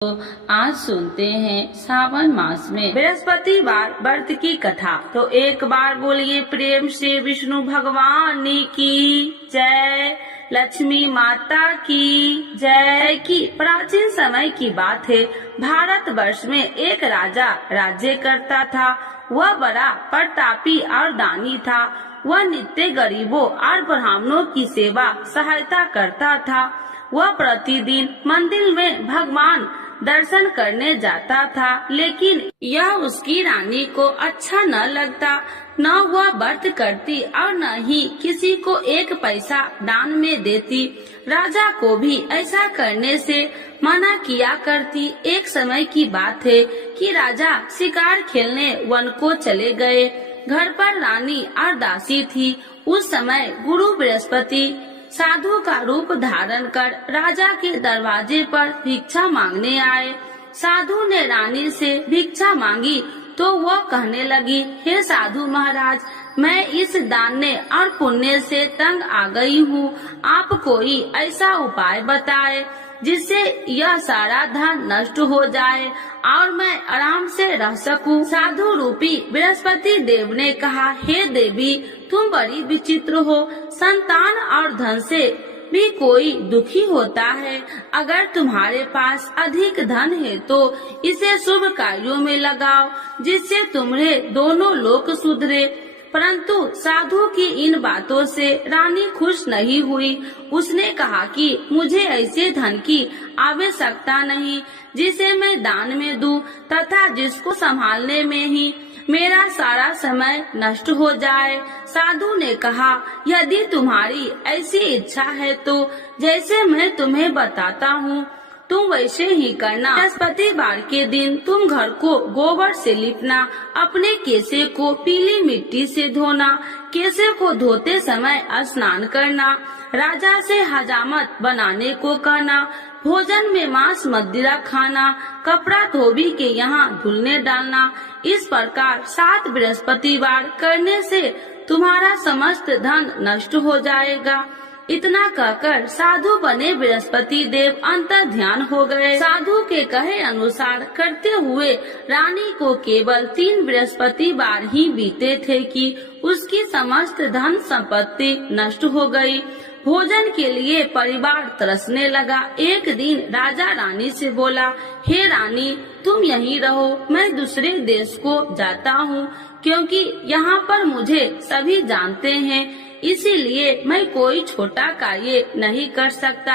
तो आज सुनते हैं सावन मास में बृहस्पतिवार व्रत की कथा। तो एक बार बोलिए प्रेम से विष्णु भगवान की जय, लक्ष्मी माता की जय। की प्राचीन समय की बात है। भारत वर्ष में एक राजा राज्य करता था। वह बड़ा प्रतापी और दानी था। वह नित्य गरीबों और ब्राह्मणों की सेवा सहायता करता था। वह प्रतिदिन मंदिर में भगवान दर्शन करने जाता था, लेकिन यह उसकी रानी को अच्छा न लगता। न वह व्रत करती और न ही किसी को एक पैसा दान में देती। राजा को भी ऐसा करने से मना किया करती। एक समय की बात है कि राजा शिकार खेलने वन को चले गए। घर पर रानी और दासी थी। उस समय गुरु बृहस्पति साधु का रूप धारण कर राजा के दरवाजे पर भिक्षा मांगने आए। साधु ने रानी से भिक्षा मांगी तो वह कहने लगी, हे साधु महाराज, मैं इस दान और पुण्य से तंग आ गई हूँ। आप कोई ऐसा उपाय बताए जिससे यह सारा धन नष्ट हो जाए और मैं आराम से रह सकूं। साधु रूपी बृहस्पति देव ने कहा, हे देवी, तुम बड़ी विचित्र हो। संतान और धन से भी कोई दुखी होता है। अगर तुम्हारे पास अधिक धन है तो इसे शुभ कार्यों में लगाओ, जिससे तुम्हारे दोनों लोक सुधरे। परंतु साधु की इन बातों से रानी खुश नहीं हुई। उसने कहा कि मुझे ऐसे धन की आवश्यकता नहीं जिसे मैं दान में दूं तथा जिसको संभालने में ही मेरा सारा समय नष्ट हो जाए। साधु ने कहा, यदि तुम्हारी ऐसी इच्छा है तो जैसे मैं तुम्हें बताता हूँ तुम वैसे ही करना। बृहस्पतिवार के दिन तुम घर को गोबर से लिपना, अपने केसे को पीली मिट्टी से धोना, केसे को धोते समय स्नान करना, राजा से हजामत बनाने को कहना, भोजन में मांस मदिरा खाना, कपड़ा धोबी के यहाँ धुलने डालना। इस प्रकार 7 बृहस्पतिवार करने से तुम्हारा समस्त धन नष्ट हो जाएगा। इतना कहकर साधु बने बृहस्पति देव अंतर ध्यान हो गए। साधु के कहे अनुसार करते हुए रानी को केवल 3 बृहस्पतिवार ही बीते थे कि उसकी समस्त धन संपत्ति नष्ट हो गई। भोजन के लिए परिवार तरसने लगा। एक दिन राजा रानी से बोला, हे रानी, तुम यहीं रहो, मैं दूसरे देश को जाता हूँ, क्योंकि यहाँ पर मुझे सभी जानते हैं, इसीलिए मैं कोई छोटा कार्य नहीं कर सकता।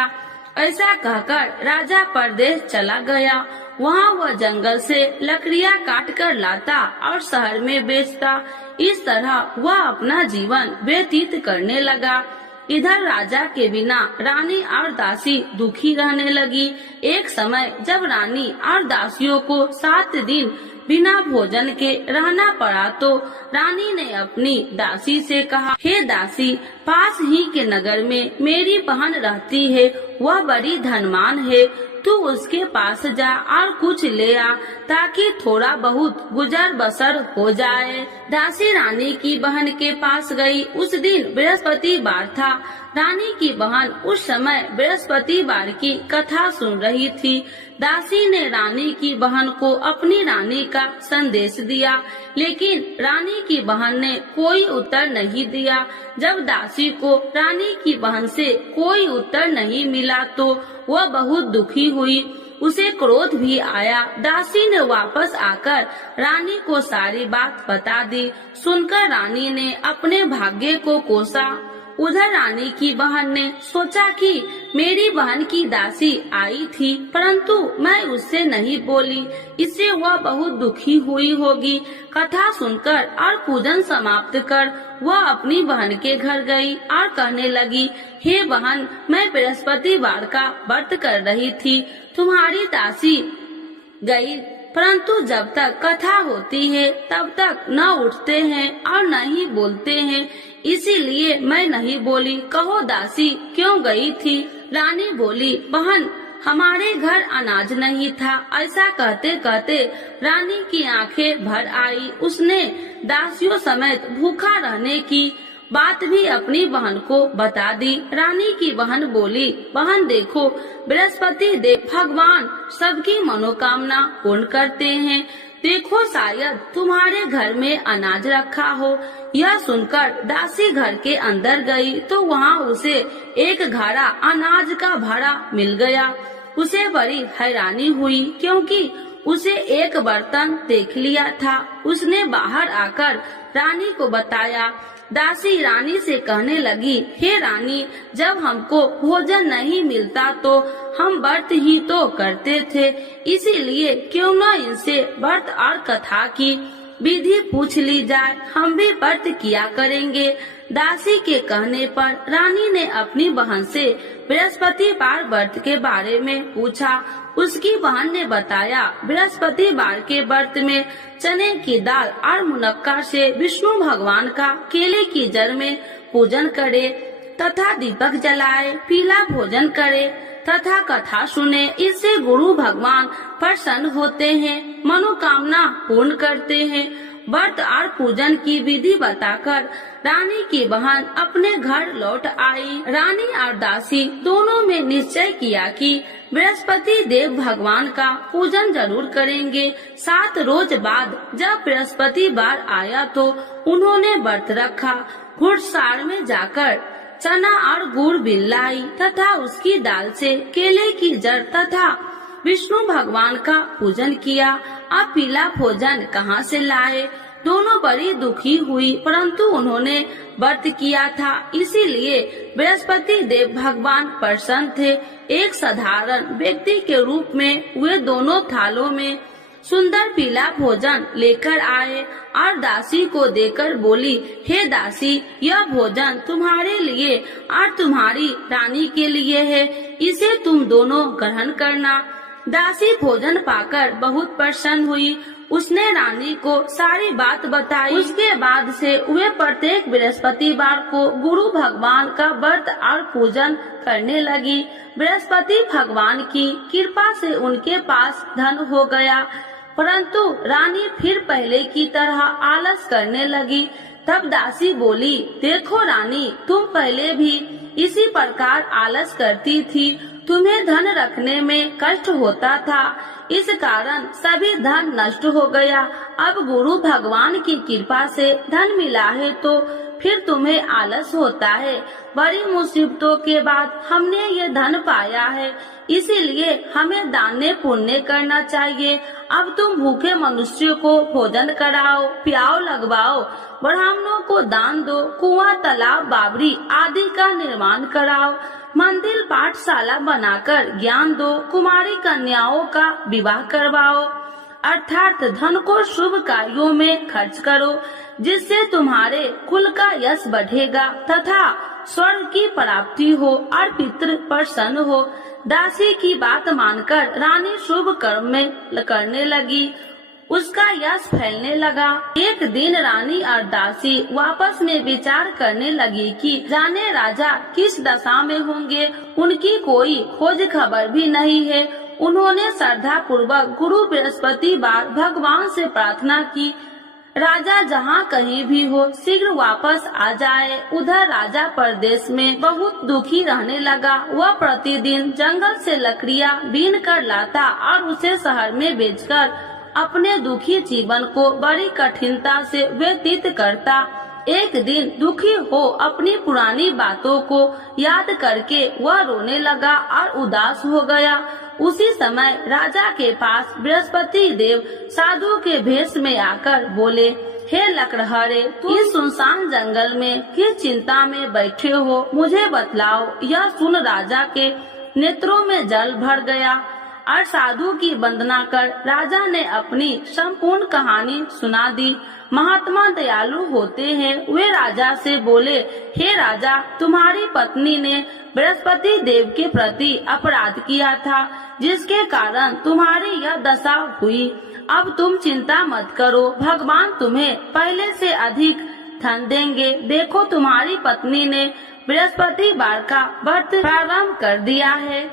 ऐसा कहकर राजा परदेश चला गया। वहाँ वह जंगल से लकड़ियाँ काट कर लाता और शहर में बेचता। इस तरह वह अपना जीवन व्यतीत करने लगा। इधर राजा के बिना रानी और दासी दुखी रहने लगी। एक समय जब रानी और दासियों को 7 दिन बिना भोजन के रहना पड़ा तो रानी ने अपनी दासी से कहा, हे दासी, पास ही के नगर में मेरी बहन रहती है। वह बड़ी धनवान है। तू उसके पास जा और कुछ ले आ, ताकि थोड़ा बहुत गुजर बसर हो जाए। दासी रानी की बहन के पास गई। उस दिन बृहस्पतिवार था। रानी की बहन उस समय बृहस्पतिवार की कथा सुन रही थी। दासी ने रानी की बहन को अपनी रानी का संदेश दिया, लेकिन रानी की बहन ने कोई उत्तर नहीं दिया। जब दासी को रानी की बहन से कोई उत्तर नहीं मिला तो वह बहुत दुखी हुई। उसे क्रोध भी आया। दासी ने वापस आकर रानी को सारी बात बता दी। सुनकर रानी ने अपने भाग्य को कोसा। उधर रानी की बहन ने सोचा कि मेरी बहन की दासी आई थी, परंतु मैं उससे नहीं बोली, इससे वह बहुत दुखी हुई होगी। कथा सुनकर और पूजन समाप्त कर वह अपनी बहन के घर गई और कहने लगी, हे बहन, मैं बृहस्पतिवार का व्रत कर रही थी। तुम्हारी दासी गई, परंतु जब तक कथा होती है तब तक न उठते हैं और न ही बोलते हैं, इसीलिए मैं नहीं बोली। कहो दासी क्यों गई थी? रानी बोली, बहन, हमारे घर अनाज नहीं था। ऐसा कहते कहते रानी की आंखें भर आई। उसने दासियों समेत भूखा रहने की बात भी अपनी बहन को बता दी। रानी की बहन बोली, बहन देखो, बृहस्पति देव भगवान सबकी मनोकामना पूर्ण करते हैं। देखो शायद तुम्हारे घर में अनाज रखा हो। यह सुनकर दासी घर के अंदर गई तो वहाँ उसे एक घड़ा अनाज का भरा मिल गया। उसे बड़ी हैरानी हुई क्योंकि उसे एक बर्तन देख लिया था। उसने बाहर आकर रानी को बताया। दासी रानी से कहने लगी, हे रानी, जब हमको भोजन नहीं मिलता तो हम व्रत ही तो करते थे, इसीलिए क्यों न इनसे व्रत और कथा की विधि पूछ ली जाए, हम भी व्रत किया करेंगे। दासी के कहने पर रानी ने अपनी बहन से बृहस्पतिवार व्रत के बारे में पूछा। उसकी बहन ने बताया, बृहस्पतिवार के व्रत में चने की दाल और मुनक्का से विष्णु भगवान का केले की जड़ में पूजन करे तथा दीपक जलाए, पीला भोजन करे तथा कथा सुने। इससे गुरु भगवान प्रसन्न होते हैं, मनोकामना पूर्ण करते हैं। व्रत और पूजन की विधि बताकर रानी की बहन अपने घर लौट आई। रानी और दासी दोनों में निश्चय किया कि बृहस्पति देव भगवान का पूजन जरूर करेंगे। 7 रोज बाद जब बृहस्पतिवार आया तो उन्होंने व्रत रखा। घुड़सार में जाकर चना और गुड़ बिल लाई तथा उसकी दाल से केले की जड़ तथा विष्णु भगवान का पूजन किया। अब पीला भोजन कहाँ से लाए? दोनों बड़ी दुखी हुई, परंतु उन्होंने व्रत किया था, इसीलिए बृहस्पति देव भगवान प्रसन्न थे। एक साधारण व्यक्ति के रूप में वे दोनों थालों में सुंदर पीला भोजन लेकर आए और दासी को देकर बोली, हे दासी, यह भोजन तुम्हारे लिए और तुम्हारी रानी के लिए है, इसे तुम दोनों ग्रहण करना। दासी भोजन पाकर बहुत प्रसन्न हुई। उसने रानी को सारी बात बताई। उसके बाद से वे प्रत्येक बृहस्पतिवार को गुरु भगवान का व्रत और पूजन करने लगी। बृहस्पति भगवान की कृपा से उनके पास धन हो गया, परंतु रानी फिर पहले की तरह आलस करने लगी। तब दासी बोली, देखो रानी, तुम पहले भी इसी प्रकार आलस करती थी, तुम्हें धन रखने में कष्ट होता था, इस कारण सभी धन नष्ट हो गया। अब गुरु भगवान की कृपा से धन मिला है तो फिर तुम्हें आलस होता है। बड़ी मुसीबतों के बाद हमने ये धन पाया है, इसीलिए हमें दान पुण्य करना चाहिए। अब तुम भूखे मनुष्य को भोजन कराओ, प्याव लगवाओ, ब्राह्मणों को दान दो, कुआं, तालाब, बावड़ी आदि का निर्माण कराओ, मंदिर, पाठशाला बनाकर ज्ञान दो, कुमारी कन्याओं का विवाह करवाओ, अर्थात धन को शुभ कार्यों में खर्च करो, जिससे तुम्हारे कुल का यश बढ़ेगा तथा स्वर्ग की प्राप्ति हो और पितृ प्रसन्न हो। दासी की बात मानकर रानी शुभ कर्म में करने लगी, उसका यश फैलने लगा। एक दिन रानी और दासी आपस में विचार करने लगी कि जाने राजा किस दशा में होंगे, उनकी कोई खोज खबर भी नहीं है। उन्होंने श्रद्धा पूर्वक गुरु बृहस्पतिवार भगवान से प्रार्थना की, राजा जहाँ कहीं भी हो शीघ्र वापस आ जाए। उधर राजा परदेश में बहुत दुखी रहने लगा। वह प्रतिदिन जंगल से लकड़ियाँ बीन कर लाता और उसे शहर में बेचकर अपने दुखी जीवन को बड़ी कठिनता से व्यतीत करता। एक दिन दुखी हो अपनी पुरानी बातों को याद करके वह रोने लगा और उदास हो गया। उसी समय राजा के पास बृहस्पति देव साधु के भेष में आकर बोले, हे लकड़हारे, तुम इस सुनसान जंगल में किस चिंता में बैठे हो, मुझे बतलाओ। यह सुन राजा के नेत्रों में जल भर गया और साधु की वंदना कर राजा ने अपनी संपूर्ण कहानी सुना दी। महात्मा दयालु होते हैं। वे राजा से बोले, हे राजा, तुम्हारी पत्नी ने बृहस्पति देव के प्रति अपराध किया था, जिसके कारण तुम्हारी यह दशा हुई। अब तुम चिंता मत करो, भगवान तुम्हें पहले से अधिक धन देंगे। देखो, तुम्हारी पत्नी ने बृहस्पतिवार का व्रत प्रारंभ कर दिया है।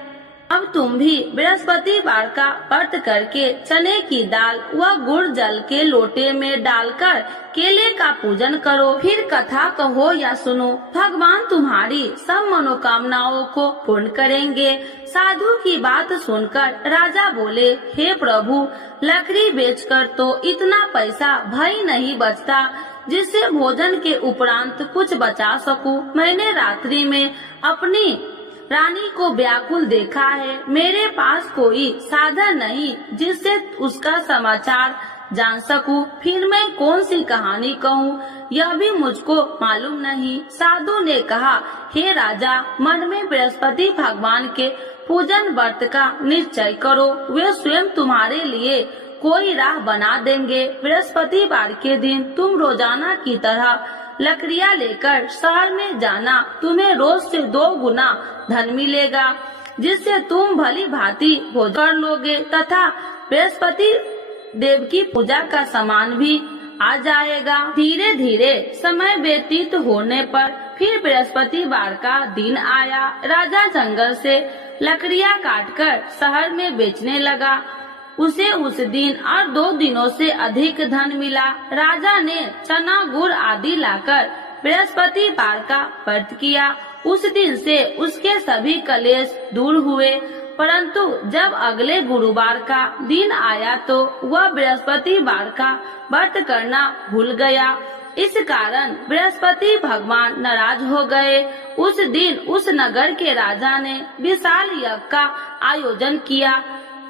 अब तुम भी बृहस्पतिवार का व्रत करके चने की दाल व गुड़ जल के लोटे में डालकर केले का पूजन करो, फिर कथा कहो या सुनो। भगवान तुम्हारी सब मनोकामनाओं को पूर्ण करेंगे। साधु की बात सुनकर राजा बोले, हे प्रभु, लकड़ी बेचकर तो इतना पैसा भई नहीं बचता जिससे भोजन के उपरांत कुछ बचा सकूं। मैंने रात्रि में अपनी रानी को व्याकुल देखा है। मेरे पास कोई साधन नहीं जिससे उसका समाचार जान सकूं। फिर मैं कौन सी कहानी कहूँ, यह भी मुझको मालूम नहीं। साधु ने कहा, हे राजा, मन में बृहस्पति भगवान के पूजन व्रत का निश्चय करो, वे स्वयं तुम्हारे लिए कोई राह बना देंगे। बृहस्पतिवार के दिन तुम रोजाना की तरह लकड़ियाँ लेकर शहर में जाना। तुम्हें रोज से 2 गुना धन मिलेगा, जिससे तुम भली भांति भोजन कर लोगे तथा बृहस्पति देव की पूजा का सामान भी आ जाएगा। धीरे धीरे समय व्यतीत होने पर फिर बृहस्पतिवार का दिन आया। राजा जंगल से लकड़ियाँ काटकर शहर में बेचने लगा। उसे उस दिन और 2 दिनों से अधिक धन मिला। राजा ने चना गुड़ आदि लाकर बृहस्पतिवार का व्रत किया। उस दिन से उसके सभी कलेश दूर हुए। परंतु जब अगले गुरुवार का दिन आया तो वह बृहस्पतिवार का व्रत करना भूल गया। इस कारण बृहस्पति भगवान नाराज हो गए। उस दिन उस नगर के राजा ने विशाल यज्ञ का आयोजन किया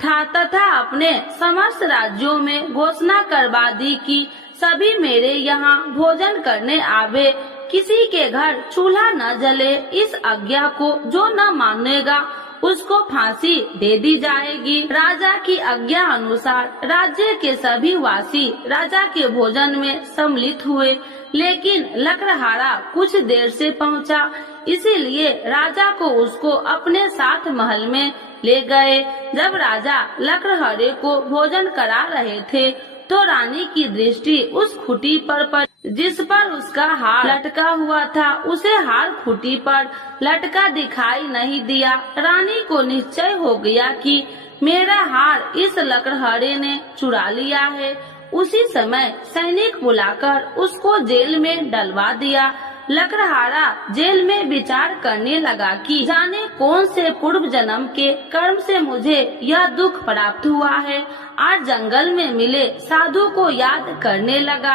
था तथा अपने समस्त राज्यों में घोषणा करवा दी कि सभी मेरे यहाँ भोजन करने आवे, किसी के घर चूल्हा न जले। इस आज्ञा को जो न मानेगा उसको फांसी दे दी जाएगी। राजा की आज्ञा अनुसार राज्य के सभी वासी राजा के भोजन में सम्मिलित हुए, लेकिन लकड़हारा कुछ देर से पहुंचा, इसीलिए राजा को उसको अपने साथ महल में ले गए। जब राजा लकड़हारे को भोजन करा रहे थे तो रानी की दृष्टि उस खूंटी पर पड़ी जिस पर उसका हार लटका हुआ था। उसे हार खूंटी पर लटका दिखाई नहीं दिया। रानी को निश्चय हो गया कि मेरा हार इस लकड़हारे ने चुरा लिया है। उसी समय सैनिक बुलाकर उसको जेल में डलवा दिया। लकड़हारा जेल में विचार करने लगा कि जाने कौन से पूर्व जन्म के कर्म से मुझे यह दुख प्राप्त हुआ है, और जंगल में मिले साधु को याद करने लगा।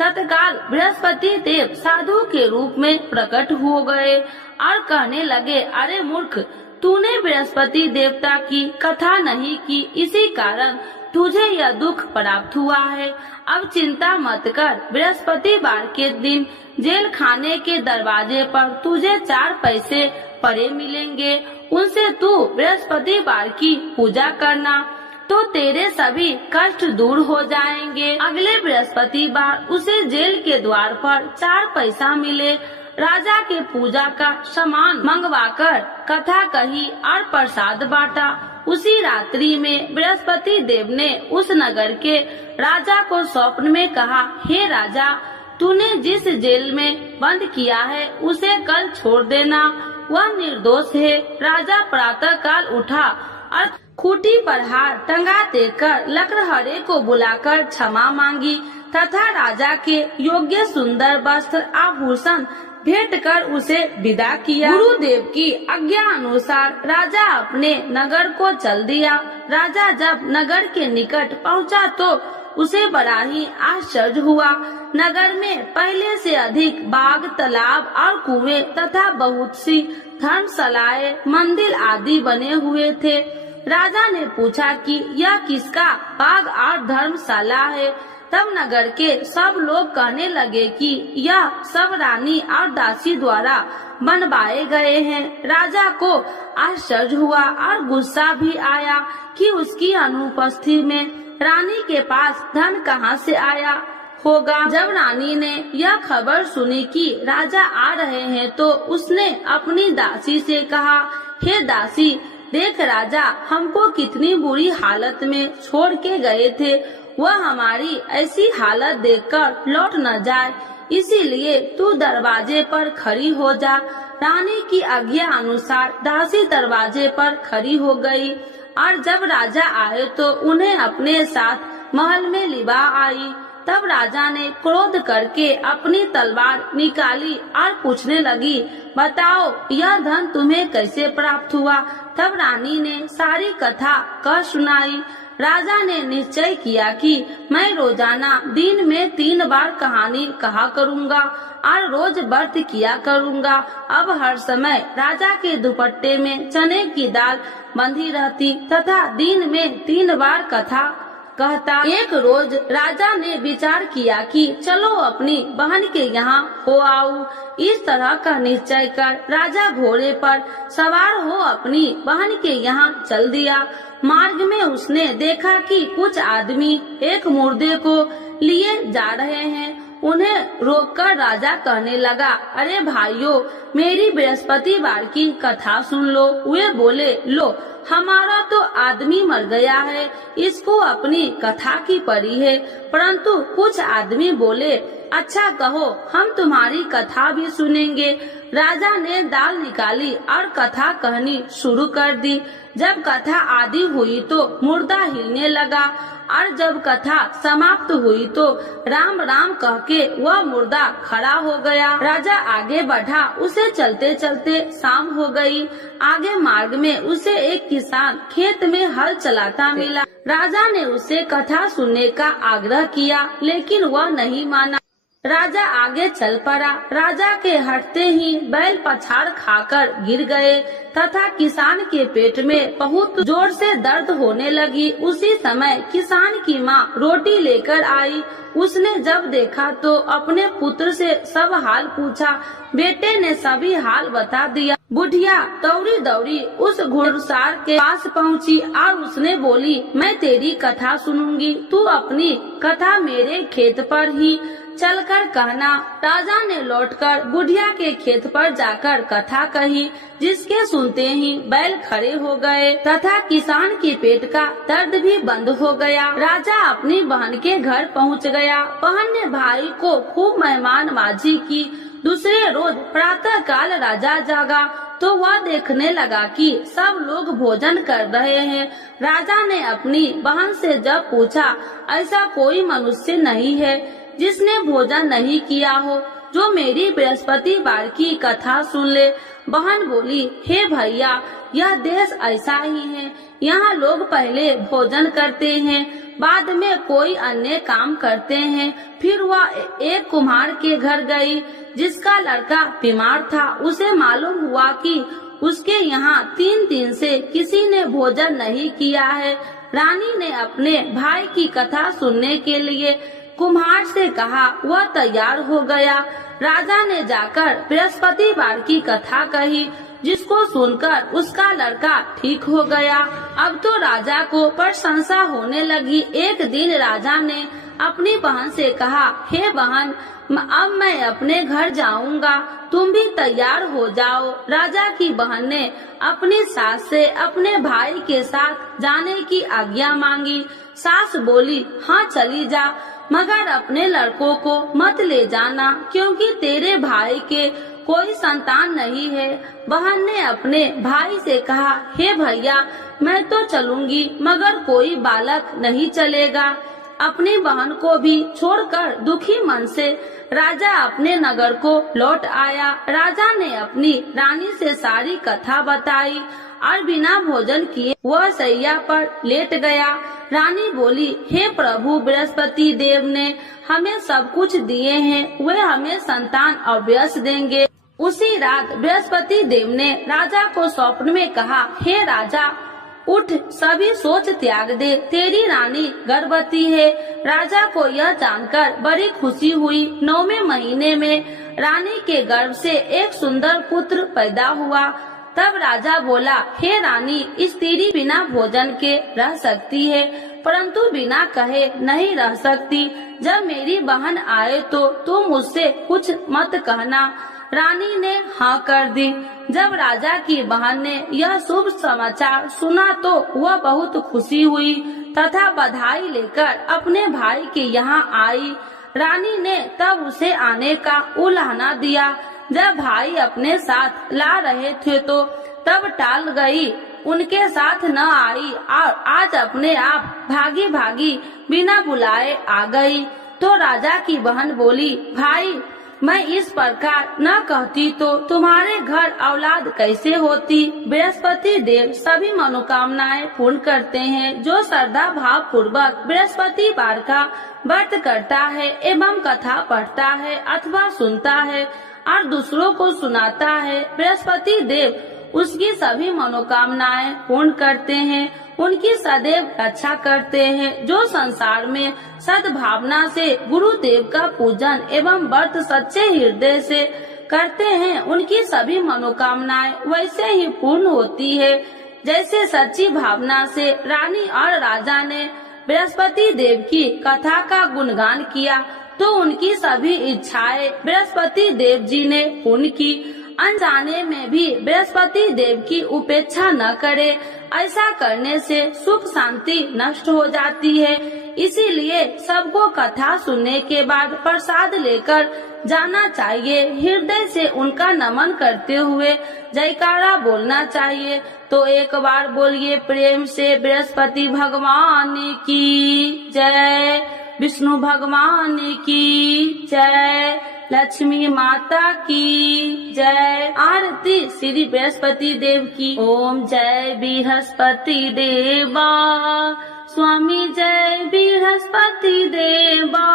तत्काल बृहस्पति देव साधु के रूप में प्रकट हो गए और कहने लगे, अरे मूर्ख, तूने बृहस्पति देवता की कथा नहीं की, इसी कारण तुझे यह दुख प्राप्त हुआ है। अब चिंता मत कर, बृहस्पतिवार के दिन जेल खाने के दरवाजे पर तुझे 4 पैसे पड़े मिलेंगे। उनसे तू बृहस्पतिवार की पूजा करना तो तेरे सभी कष्ट दूर हो जाएंगे। अगले बृहस्पतिवार उसे जेल के द्वार पर 4 पैसा मिले। राजा के पूजा का सामान मंगवाकर कथा कही और प्रसाद बांटा। उसी रात्रि में बृहस्पति देव ने उस नगर के राजा को स्वप्न में कहा, हे राजा, तूने जिस जेल में बंद किया है उसे कल छोड़ देना, वह निर्दोष है। राजा प्रातः काल उठा और खूंटी पर हार टंगा देकर लकड़हारे को बुलाकर क्षमा मांगी तथा राजा के योग्य सुंदर वस्त्र आभूषण भेंट कर उसे विदा किया। गुरुदेव की आज्ञा अनुसार राजा अपने नगर को चल दिया। राजा जब नगर के निकट पहुंचा तो उसे बड़ा ही आश्चर्य हुआ। नगर में पहले से अधिक बाग, तालाब और कुएं तथा बहुत सी धर्मशालाएं, मंदिर आदि बने हुए थे। राजा ने पूछा कि यह किसका बाग और धर्मशाला है। तब नगर के सब लोग कहने लगे कि यह सब रानी और दासी द्वारा बनवाए गए हैं। राजा को आश्चर्य हुआ और गुस्सा भी आया कि उसकी अनुपस्थिति में रानी के पास धन कहां से आया होगा। जब रानी ने यह खबर सुनी कि राजा आ रहे हैं तो उसने अपनी दासी से कहा, हे दासी, देख राजा हमको कितनी बुरी हालत में छोड़ के गए थे, वह हमारी ऐसी हालत देखकर लौट न जाए, इसीलिए तू दरवाजे पर खड़ी हो जा। रानी की आज्ञा अनुसार दासी दरवाजे पर खड़ी हो गई और जब राजा आए तो उन्हें अपने साथ महल में लिवा आई। तब राजा ने क्रोध करके अपनी तलवार निकाली और पूछने लगी, बताओ यह धन तुम्हें कैसे प्राप्त हुआ। तब रानी ने सारी कथा कह सुनाई। राजा ने निश्चय किया कि मैं रोजाना दिन में 3 बार कहानी कहा करूँगा और रोज व्रत किया करूँगा। अब हर समय राजा के दुपट्टे में चने की दाल बंधी रहती तथा दिन में 3 बार कथा कहता। एक रोज राजा ने विचार किया कि चलो अपनी बहन के यहाँ हो आऊं। इस तरह का निश्चय कर राजा घोड़े पर सवार हो अपनी बहन के यहाँ चल दिया। मार्ग में उसने देखा कि कुछ आदमी एक मुर्दे को लिए जा रहे हैं। उन्हें रोककर राजा कहने लगा, अरे भाइयों, मेरी बृहस्पतिवार की कथा सुन लो। वे बोले, लो हमारा तो आदमी मर गया है, इसको अपनी कथा की पड़ी है। परंतु कुछ आदमी बोले, अच्छा कहो, हम तुम्हारी कथा भी सुनेंगे। राजा ने दाल निकाली और कथा कहनी शुरू कर दी। जब कथा आदि हुई तो मुर्दा हिलने लगा और जब कथा समाप्त हुई तो राम राम कह के वह मुर्दा खड़ा हो गया। राजा आगे बढ़ा, उसे चलते चलते शाम हो गई। आगे मार्ग में उसे एक किसान खेत में हल चलाता मिला। राजा ने उसे कथा सुनने का आग्रह किया, लेकिन वह नहीं माना। राजा आगे चल पड़ा। राजा के हटते ही बैल पछाड़ खाकर गिर गए तथा किसान के पेट में बहुत जोर से दर्द होने लगी। उसी समय किसान की माँ रोटी लेकर आई। उसने जब देखा तो अपने पुत्र से सब हाल पूछा। बेटे ने सभी हाल बता दिया। बुढ़िया दौड़ी दौड़ी उस घुड़सार के पास पहुँची और उसने बोली, मैं तेरी कथा सुनूंगी, तू अपनी कथा मेरे खेत पर ही चलकर कहना। राजा ने लौटकर बुढ़िया के खेत पर जाकर कथा कही, जिसके सुनते ही बैल खड़े हो गए तथा किसान के पेट का दर्द भी बंद हो गया। राजा अपनी बहन के घर पहुंच गया। बहन ने भाई को खूब मेहमानबाजी की। दूसरे रोज प्रातः काल राजा जागा तो वह देखने लगा कि सब लोग भोजन कर रहे हैं। राजा ने अपनी बहन से जब पूछा, ऐसा कोई मनुष्य नहीं है जिसने भोजन नहीं किया हो, जो मेरी बृहस्पतिवार की कथा सुन ले। बहन बोली, हे भैया, यह देश ऐसा ही है। यहाँ लोग पहले भोजन करते हैं, बाद में कोई अन्य काम करते हैं। फिर वह एक कुम्हार के घर गई, जिसका लड़का बीमार था। उसे मालूम हुआ कि उसके यहाँ 3 दिन से किसी ने भोजन नहीं किया है। रानी ने अपने भाई की कथा सुनने के लिए कुम्हार से कहा। वह तैयार हो गया। राजा ने जाकर बृहस्पतिवार की कथा कही, जिसको सुनकर उसका लड़का ठीक हो गया। अब तो राजा को प्रशंसा होने लगी। एक दिन राजा ने अपनी बहन से कहा, हे बहन, अब मैं अपने घर जाऊंगा, तुम भी तैयार हो जाओ। राजा की बहन ने अपनी सास से अपने भाई के साथ जाने की आज्ञा मांगी। सास बोली, हाँ चली जा, मगर अपने लड़कों को मत ले जाना, क्योंकि तेरे भाई के कोई संतान नहीं है। बहन ने अपने भाई से कहा, हे भैया, मैं तो चलूंगी, मगर कोई बालक नहीं चलेगा। अपनी बहन को भी छोड़कर दुखी मन से राजा अपने नगर को लौट आया। राजा ने अपनी रानी से सारी कथा बताई और बिना भोजन किए वह सैया पर लेट गया। रानी बोली, हे प्रभु, बृहस्पति देव ने हमें सब कुछ दिए हैं, वे हमें संतान अवश्य देंगे। उसी रात बृहस्पति देव ने राजा को स्वप्न में कहा, हे राजा, उठ, सभी सोच त्याग दे, तेरी रानी गर्भवती है। राजा को यह जानकर बड़ी खुशी हुई। 9वें महीने में रानी के गर्भ से एक सुंदर पुत्र पैदा हुआ। तब राजा बोला, हे रानी, स्त्री बिना भोजन के रह सकती है, परंतु बिना कहे नहीं रह सकती। जब मेरी बहन आए तो तुम उससे कुछ मत कहना। रानी ने हाँ कर दी। जब राजा की बहन ने यह शुभ समाचार सुना तो वह बहुत खुशी हुई तथा बधाई लेकर अपने भाई के यहाँ आई। रानी ने तब उसे आने का उलाहना दिया। जब भाई अपने साथ ला रहे थे तो तब टाल गई, उनके साथ न आई और आज अपने आप भागी भागी बिना बुलाए आ गई। तो राजा की बहन बोली, भाई मैं इस प्रकार न कहती तो तुम्हारे घर औलाद कैसे होती। बृहस्पति देव सभी मनोकामनाएं पूर्ण करते हैं। जो श्रद्धा भाव पूर्वक बृहस्पति वार का व्रत करता है एवं कथा पढ़ता है अथवा सुनता है और दूसरों को सुनाता है, बृहस्पति देव उसकी सभी मनोकामनाएं पूर्ण करते हैं, उनकी सदैव रक्षा करते हैं। जो संसार में सद्भावना से गुरुदेव का पूजन एवं व्रत सच्चे हृदय से करते हैं, उनकी सभी मनोकामनाएं वैसे ही पूर्ण होती है जैसे सच्ची भावना से रानी और राजा ने बृहस्पति देव की कथा का गुणगान किया तो उनकी सभी इच्छाएं बृहस्पति देव जी ने पूर्ण की। अनजाने में भी बृहस्पति देव की उपेक्षा न करे, ऐसा करने से सुख शांति नष्ट हो जाती है। इसीलिए सबको कथा सुनने के बाद प्रसाद लेकर जाना चाहिए। हृदय से उनका नमन करते हुए जयकारा बोलना चाहिए। तो एक बार बोलिए प्रेम से बृहस्पति भगवान की जय, विष्णु भगवान की जय, लक्ष्मी माता की जय। आरती श्री बृहस्पति देव की। ओम जय बृहस्पति देवा, स्वामी जय बृहस्पति देवा।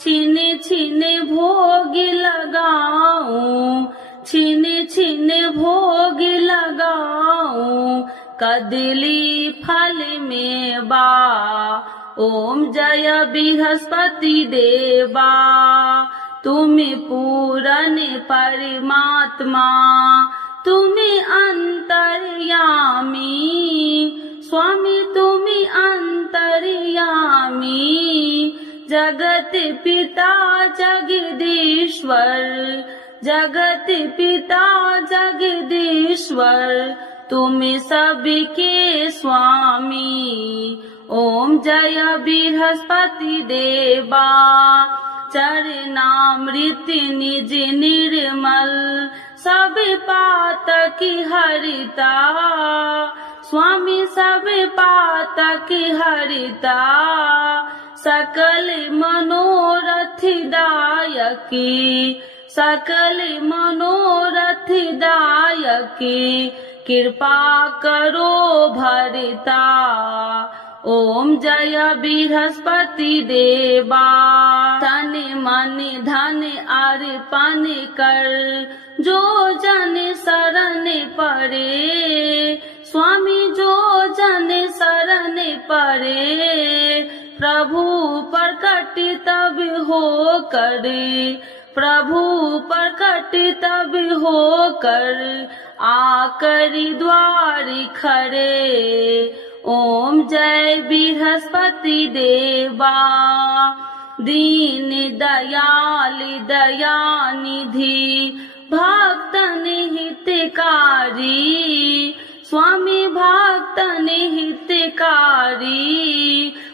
छीने छीने भोग लगाऊं, छीने छीने भोग लगाऊं, कदली फल में बा। ओम जय बृहस्पति देवा, तुम्हें पूरन परमात्मा, तुम्हें अंतर्यामी, स्वामी तुम्हें अंतर्यामी। जगत पिता जगदीश्वर, जगत पिता जगदीश्वर, तुम्हें सबके स्वामी। ओम जय बृहस्पति देवा, चरणामृत निज निर्मल, सब पातक हरिता, स्वामी सब पातक हरिता। सकल मनोरथ दायकी, सकल मनोरथ दायकी, कृपा करो भरता। ओम जय बृहस्पति देवा, तन मन धन अर्पण कर, जो जन शरण पड़े, स्वामी जो जन शरण पड़े। प्रभु प्रकट तब हो करे, प्रभु प्रकट तब हो कर, आकर द्वार खड़े। ओम जय बृहस्पति देवा, दीन दयाल दयानिधि, भक्तन हितकारी, स्वामी भक्तन हितकारी।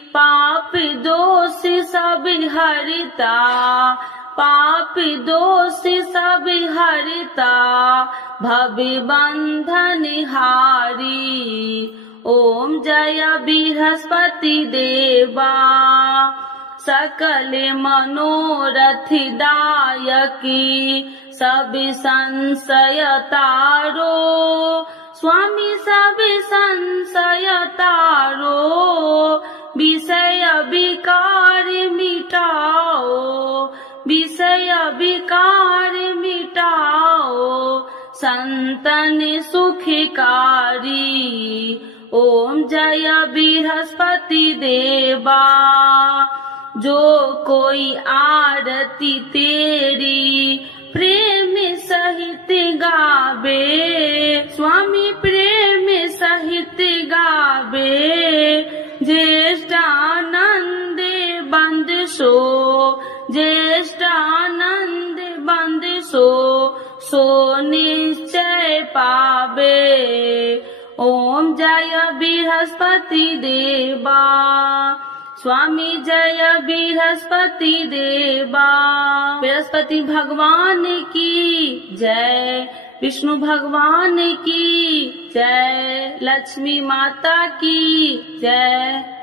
पाप दोष सब हरिता, पाप दोष सब हरिता, भव बंधन हारी। ओम जय बृहस्पति देवा, सकल मनोरथ दायकी, सब संशय तारो, स्वामी सब संशय तारो। विषय विकार मिटाओ, विषय विकार मिटाओ, संतन सुखकारी। ओम जय बृहस्पति देवा, जो कोई आरती तेरी प्रेम सहित गावे, स्वामी प्रेम सहित गावे। ज्येष्ठानंद बंद सो, ज्येष्ठानंद बंद सो, सो निश्चय पावे। ओम जय बृहस्पति देवा, स्वामी जय बृहस्पति देवा। बृहस्पति भगवान की जय, विष्णु भगवान की जय, लक्ष्मी माता की जय।